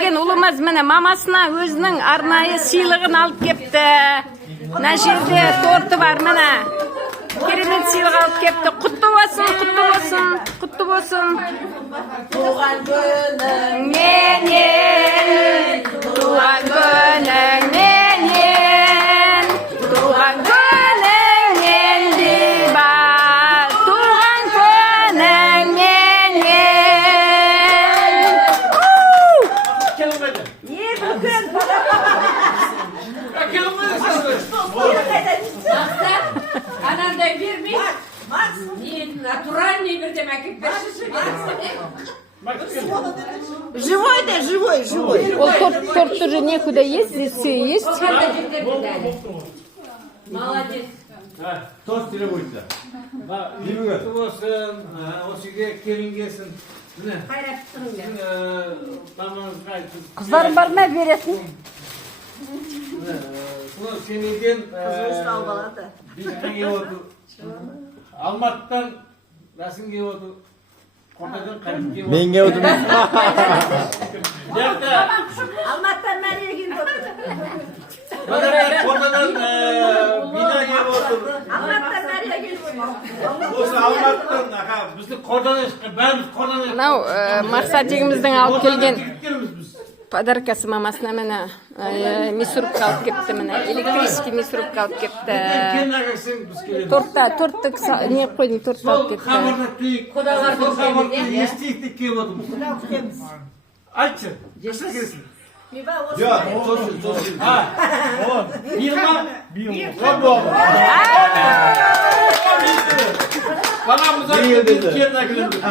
келген ұлымыз міне мамасына өзінің арнайы сыйлығын алып кепті. Мына жерде торты бар міне. Керемет сыйлық алып кепті. Құтты болсын, құтты болсын, құтты болсын. Туған күнің менен, туған күнің менен, туған күніңнен де бар, туған күнің менен. Ananday vermeyin. Натуральный bir demek ki. Живой, да, живой, живой. Ол торт уже некуда есть, здесь все есть. Молодец. Тост требуется. Құтты болсын, осы үйге келін келсін. Мамаңызға айтып. Қыздарым бар ма бересің? Семейден Албалады. Бишкектен келіп отыр. Алматыдан Расин келіп отыр. Қотадан Қарip келіп отыр. Мен келіп отырмын. Алматыдан Мәриye келіп отыр. Қотадан Бина келіп отыр. Алматыдан Мәриye келіп отыр. Осы Алматыдан бізді Қотадан шыққан, бәріміз Қотадан шыққан. Мынау мақсат жігіміздің алып келген Жігіттеріміз біз. подаркасы мамасына міне мясорубка алып кепті міне. Электрический мясорубка алып кепті. Келін әкелсең біз келеміз. Тортты не қойдың, тортты алып Сол кетті. хабарды түйік, сол хабарды естейік деп келіп отырмыз. Айтшы, қашан келесің? Жоқ, тосын. Биыл ма? Баламыз келін әкелеміз.